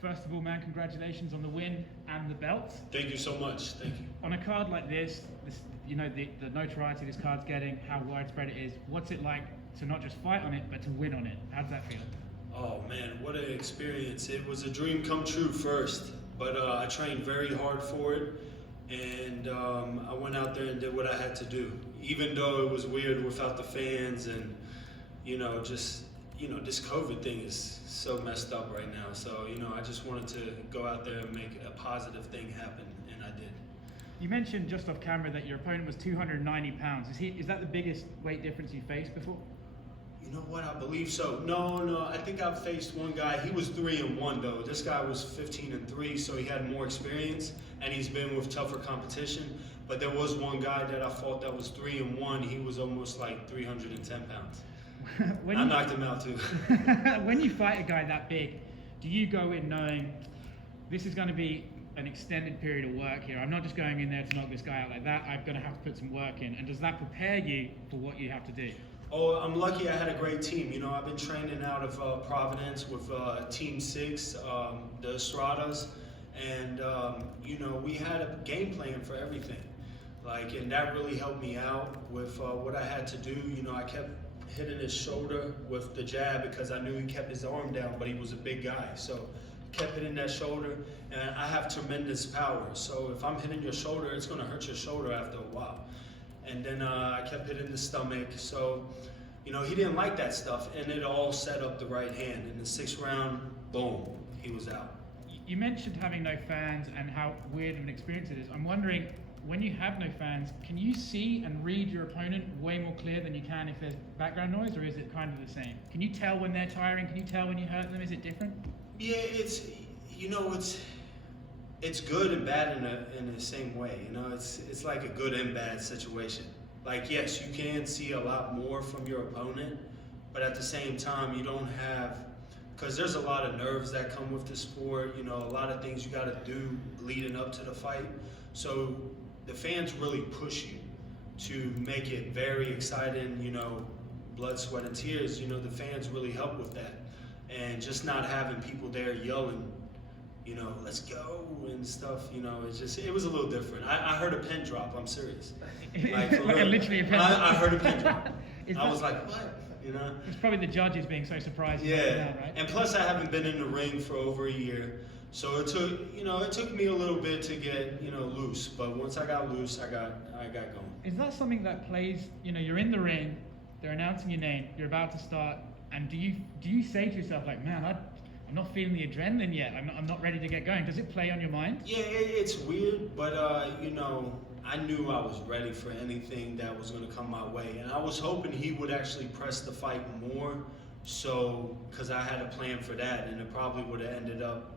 first of all, man, congratulations on the win and the belt. Thank you so much. Thank you. On a card like this, you know, the notoriety this card's getting, how widespread it is, what's it like to not just fight on it, but to win on it? How does that feel? Oh man, what an experience. It was a dream come true first, but I trained very hard for it, and I went out there and did what I had to do. Even though it was weird without the fans and, just, this COVID thing is so messed up right now. So, I just wanted to go out there and make a positive thing happen, and I did. You mentioned just off camera that your opponent was 290 pounds. Is that the biggest weight difference you faced before? You know what? I believe so. No. I think I've faced one guy. He was 3-1 though. This guy was 15-3, so he had more experience, and he's been with tougher competition. But there was one guy that I fought that was 3-1. He was almost like 310 pounds. I knocked him out too. When you fight a guy that big, do you go in knowing this is going to be an extended period of work here? I'm not just going in there to knock this guy out like that. I'm going to have to put some work in. And does that prepare you for what you have to do? Oh, I'm lucky I had a great team. I've been training out of Providence with Team 6, the Estradas, and, we had a game plan for everything. And that really helped me out with what I had to do. I kept hitting his shoulder with the jab because I knew he kept his arm down, but he was a big guy. So I kept hitting that shoulder, and I have tremendous power. So if I'm hitting your shoulder, it's going to hurt your shoulder after a while. And then I kept hitting the stomach. So, he didn't like that stuff, and it all set up the right hand. In the 6th round, boom, he was out. You mentioned having no fans and how weird of an experience it is. I'm wondering, when you have no fans, can you see and read your opponent way more clear than you can if there's background noise, or is it kind of the same? Can you tell when they're tiring? Can you tell when you hurt them? Is it different? Yeah, it's good and bad in the same way. It's like a good and bad situation. Yes, you can see a lot more from your opponent, but at the same time, you don't have, because there's a lot of nerves that come with the sport, a lot of things you got to do leading up to the fight. So the fans really push you to make it very exciting, blood, sweat, and tears. The fans really help with that. And just not having people there yelling, let's go and stuff, it was a little different. I heard a pin drop, I'm serious. Literally a pin drop. I heard a pin drop. I was like, what? It's probably the judges being so surprised. Yeah, that, right? And plus I haven't been in the ring for over a year. So it took me a little bit to get, loose. But once I got loose, I got going. Is that something that plays, you're in the ring, they're announcing your name, you're about to start, and do you say to yourself, like, man, I'm not feeling the adrenaline yet, I'm not ready to get going? Does it play on your mind? Yeah, it's weird, but I knew I was ready for anything that was going to come my way. And I was hoping he would actually press the fight more, because I had a plan for that, and it probably would have ended up,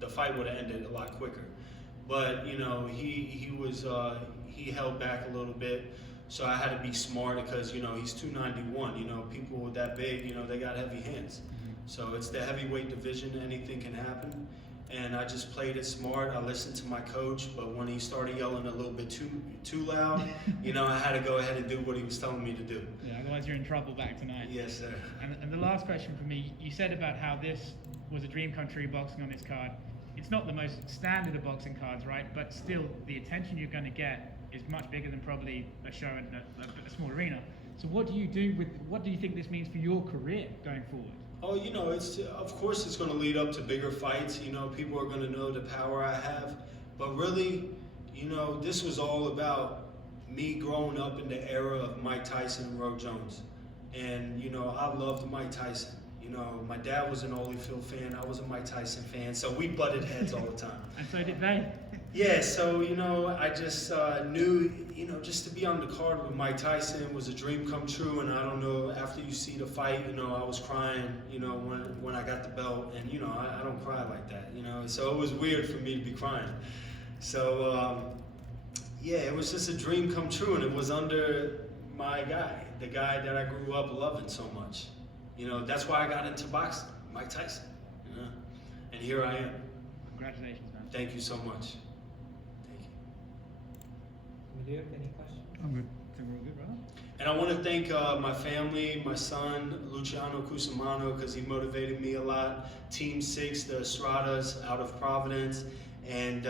the fight would have ended a lot quicker. But, he held back a little bit. So I had to be smart because, he's 291. People that big, they got heavy hands. So it's the heavyweight division. Anything can happen. And I just played it smart. I listened to my coach. But when he started yelling a little bit too loud, I had to go ahead and do what he was telling me to do. Yeah, otherwise you're in trouble back tonight. Yes, sir. And the last question for me, you said about how this was a dream come true boxing on this card. It's not the most standard of boxing cards, right? But still, the attention you're going to get is much bigger than probably a show in a small arena. So what do you think this means for your career going forward? Oh, of course it's going to lead up to bigger fights. People are going to know the power I have. But really, this was all about me growing up in the era of Mike Tyson and Roy Jones. And, I loved Mike Tyson. My dad was an Holyfield fan, I was a Mike Tyson fan, so we butted heads all the time. And so did they. Yeah, so, I just knew, just to be on the card with Mike Tyson was a dream come true, and I don't know, after you see the fight, I was crying, when I got the belt, and, I don't cry like that, so it was weird for me to be crying. So, yeah, it was just a dream come true, and it was under my guy, the guy that I grew up loving so much. That's why I got into boxing, Mike Tyson. And here I am. Congratulations, man. Thank you so much. Thank you. Do you have any questions? I'm good. I think we're all good, brother. And I want to thank my family, my son, Luciano CUSAMANO, because he motivated me a lot. Team 6, the Estradas out of Providence. And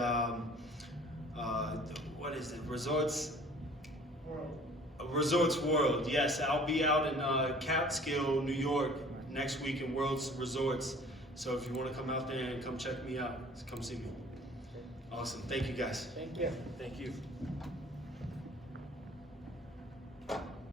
what is it? Resorts World. Yes, I'll be out in Catskill, New York next week in World's Resorts. So if you want to come out there and come check me out, come see me. Awesome. Thank you, guys. Thank you. Thank you.